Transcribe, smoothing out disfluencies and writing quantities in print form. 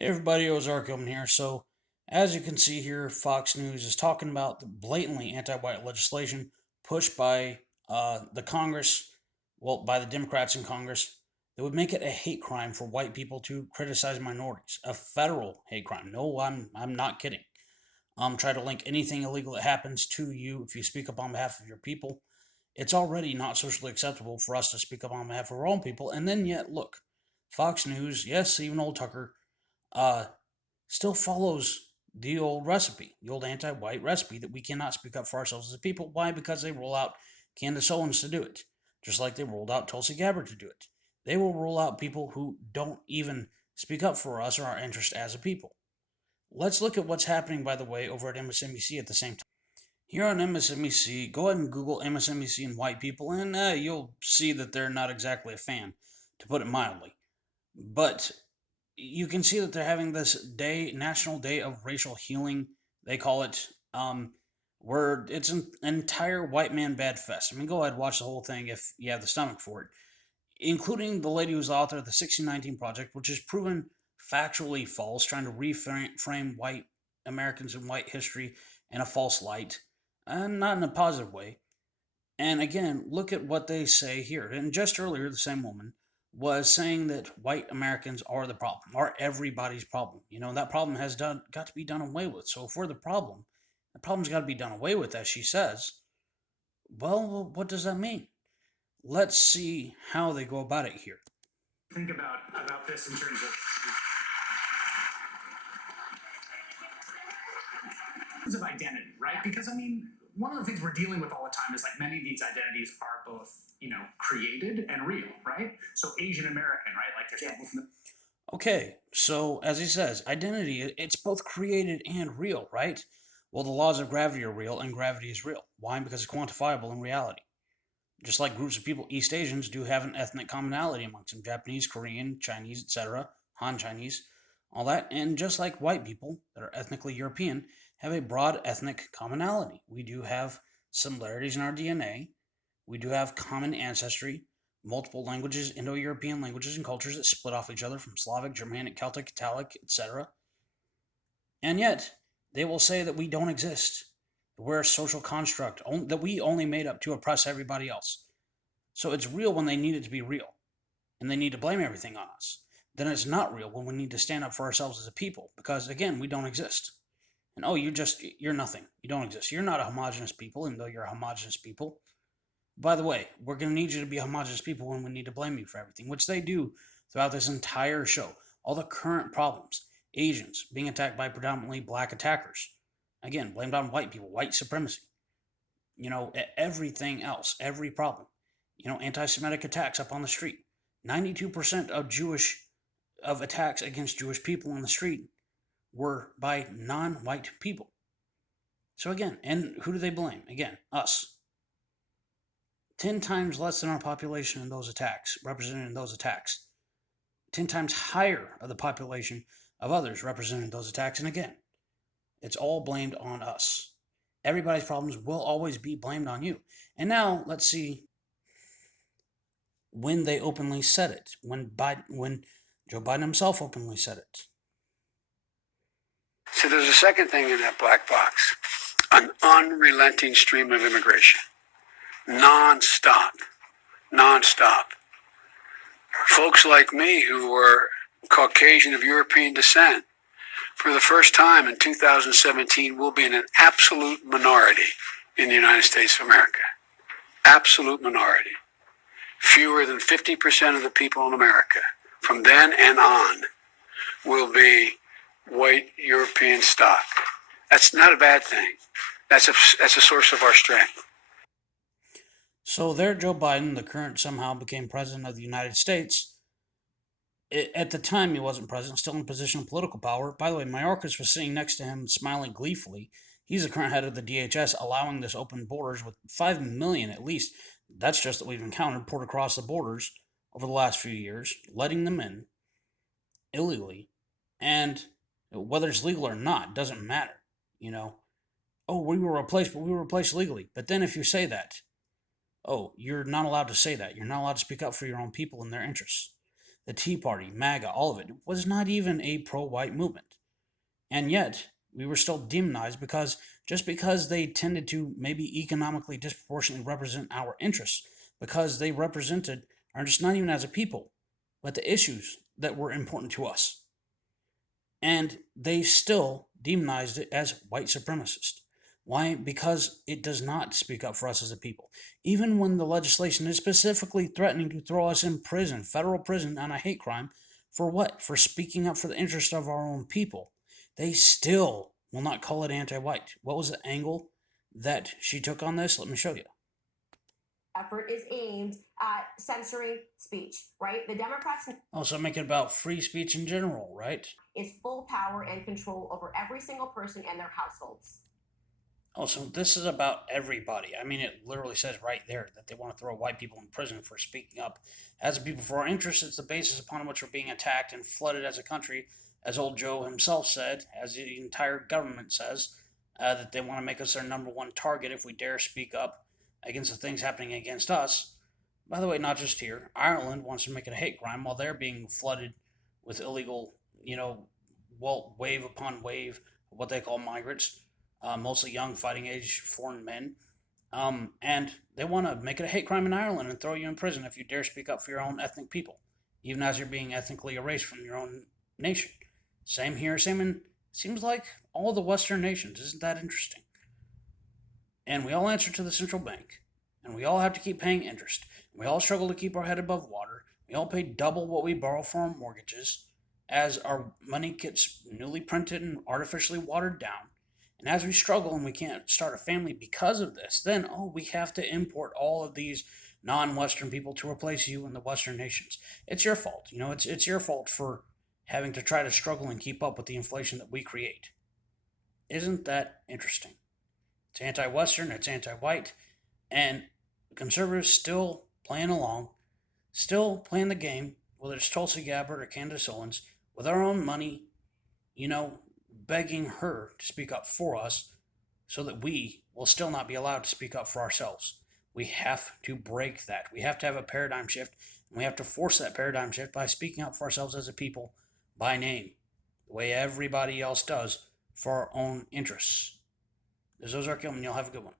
Hey everybody, Ozark Gilman here. So, as you can see here, Fox News is talking about the blatantly anti-white legislation pushed by the Congress, well, by the Democrats in Congress, that would make it a hate crime for white people to criticize minorities, a federal hate crime. No, I'm not kidding. Try to link anything illegal that happens to you if you speak up on behalf of your people. It's already not socially acceptable for us to speak up on behalf of our own people, and then yet look, Fox News, yes, even old Tucker. Uh, Still follows the old recipe, the old anti-white recipe that we cannot speak up for ourselves as a people. Why? Because they roll out Candace Owens to do it, just like they rolled out Tulsi Gabbard to do it. They will roll out people who don't even speak up for us or our interest as a people. Let's look at what's happening, by the way, over at MSNBC at the same time. Here on MSNBC, go ahead and Google MSNBC and white people, and you'll see that they're not exactly a fan, to put it mildly. But you can see that they're having this day, National Day of Racial Healing, they call it, where it's an entire white man bad fest. I mean, go ahead, watch the whole thing if you have the stomach for it, including the lady who's the author of the 1619 Project, which is proven factually false, trying to reframe white Americans and white history in a false light, and not in a positive way. And again, look at what they say here. And just earlier, the same woman was saying that white Americans are the problem, are everybody's problem. You know, that problem has got to be done away with. So if we're the problem's got to be done away with, as she says. Well, what does that mean? Let's see how they go about it here. Think about this in terms of identity, right? Because I mean, one of the things we're dealing with all the time is like many of these identities are both, created and real, right? So Asian American, right? Like there's people from the Okay, so as he says, identity, it's both created and real, right? Well, the laws of gravity are real, and gravity is real. Why? Because it's quantifiable in reality. Just like groups of people, East Asians do have an ethnic commonality amongst them: Japanese, Korean, Chinese, etc., Han Chinese, all that. And just like white people that are ethnically European have a broad ethnic commonality, we do have similarities in our DNA. We do have common ancestry, multiple languages, Indo European languages and cultures that split off each other from Slavic, Germanic, Celtic, Italic, etc. And yet, they will say that we don't exist. We're a social construct that we only made up to oppress everybody else. So it's real when they need it to be real, and they need to blame everything on us. Then it's not real when we need to stand up for ourselves as a people, because again, we don't exist. And oh, you're nothing. You don't exist. You're not a homogenous people, even though you're a homogenous people. By the way, we're going to need you to be homogenous people when we need to blame you for everything, which they do throughout this entire show. All the current problems: Asians being attacked by predominantly black attackers. Again, blamed on white people, white supremacy. Everything else, every problem. Anti Semitic attacks up on the street. 92% of attacks against Jewish people on the street were by non white people. So again, and who do they blame? Again, us. 10 times less than our population in those attacks, represented in those attacks. 10 times higher of the population of others represented in those attacks. And again, it's all blamed on us. Everybody's problems will always be blamed on you. And now let's see when they openly said it, when Joe Biden himself openly said it. So there's a second thing in that black box: an unrelenting stream of immigration. Non-stop. Non-stop. Folks like me who were Caucasian of European descent, for the first time in 2017, will be in an absolute minority in the United States of America. Absolute minority. Fewer than 50% of the people in America from then and on will be white European stock. That's not a bad thing. That's a source of our strength. So there, Joe Biden, the current, somehow became president of the United States. At the time, he wasn't president, still in a position of political power. By the way, Mayorkas was sitting next to him, smiling gleefully. He's the current head of the DHS, allowing this open borders with 5 million at least. That's just that we've encountered poured across the borders over the last few years, letting them in illegally. And whether it's legal or not doesn't matter. You know, oh, we were replaced, but we were replaced legally. But then if you say that, oh, you're not allowed to say that. You're not allowed to speak up for your own people and their interests. the Tea Party, MAGA, all of it was not even a pro-white movement. And yet, we were still demonized because just because they tended to maybe economically disproportionately represent our interests, because they represented our interests not even as a people, but the issues that were important to us. And they still demonized it as white supremacist. Why? Because it does not speak up for us as a people. Even when the legislation is specifically threatening to throw us in prison, federal prison, on a hate crime, for what? For speaking up for the interests of our own people. They still will not call it anti white. What was the angle that she took on this? Let me show you. Effort is aimed at censoring speech, right? The Democrats Also, make it about free speech in general, right? Is full power and control over every single person and their households. Also, this is about everybody. I mean, it literally says right there that they want to throw white people in prison for speaking up as a people for our interests. It's the basis upon which we're being attacked and flooded as a country, as old Joe himself said, as the entire government says, that they want to make us their number one target if we dare speak up against the things happening against us. By the way, not just here. Ireland wants to make it a hate crime while they're being flooded with illegal, well, wave upon wave of what they call migrants, mostly young fighting age foreign men. And they want to make it a hate crime in Ireland and throw you in prison if you dare speak up for your own ethnic people, even as you're being ethnically erased from your own nation. Same here, same in, seems like all the Western nations. Isn't that interesting? And we all answer to the central bank, and we all have to keep paying interest. We all struggle to keep our head above water. We all pay double what we borrow for our mortgages as our money gets newly printed and artificially watered down. And as we struggle and we can't start a family because of this, then, we have to import all of these non Western people to replace you in the Western nations. It's your fault. It's your fault for having to try to struggle and keep up with the inflation that we create. Isn't that interesting? It's anti Western, it's anti white, and conservatives still playing along, still playing the game, whether it's Tulsi Gabbard or Candace Owens, with our own money, begging her to speak up for us so that we will still not be allowed to speak up for ourselves. We have to break that. We have to have a paradigm shift, and we have to force that paradigm shift by speaking up for ourselves as a people by name, the way everybody else does for our own interests. This is Ozark Gilman. You'll have a good one.